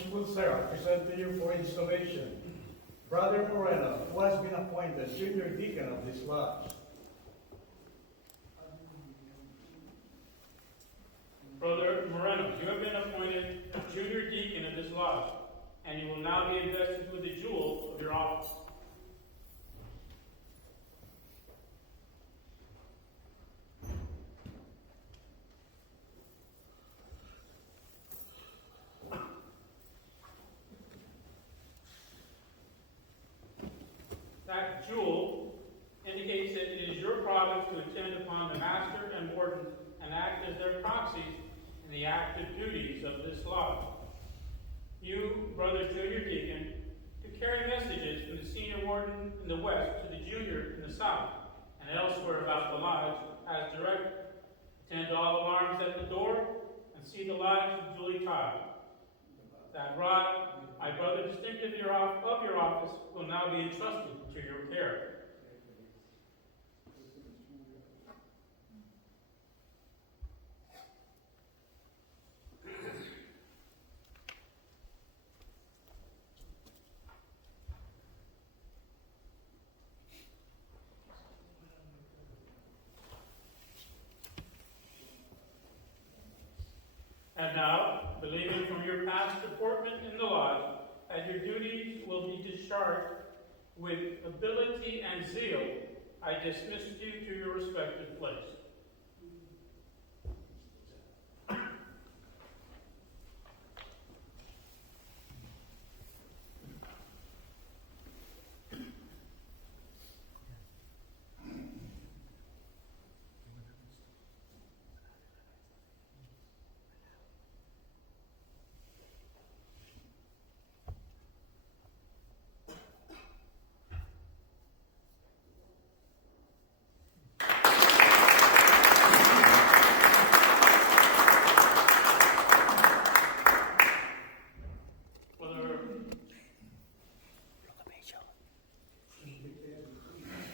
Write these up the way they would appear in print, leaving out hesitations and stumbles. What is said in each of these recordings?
Worshipful sir, I present to you for installation Brother Moreno, who has been appointed junior deacon of this lodge. Brother Moreno, you have been appointed junior deacon of this lodge, and you will now be invested with the jewel of your office. That jewel indicates that it is your province to attend upon the master and warden and act as their proxies in the active duties of this lodge. You, brother junior deacon, to carry messages from the senior warden in the west to the junior in the south and elsewhere about the lodge as directed. Attend to all alarms at the door and see the lodge duly tiled. That rod, my brother, distinctive of your office, will now be entrusted to your care. And now, believing from your past deportment in the lodge that your duties will be discharged with ability and zeal, I dismiss you to your respective place.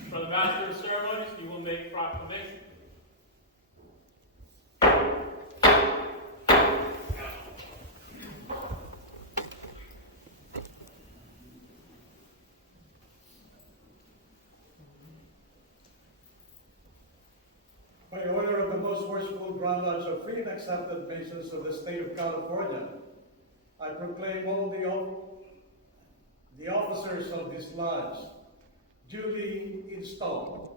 For the Master of Ceremonies, you will make proclamation. By order of the most worshipful Grand Lodge of Free and Accepted Masons of the state of California, I proclaim all the officers of this lodge duly installed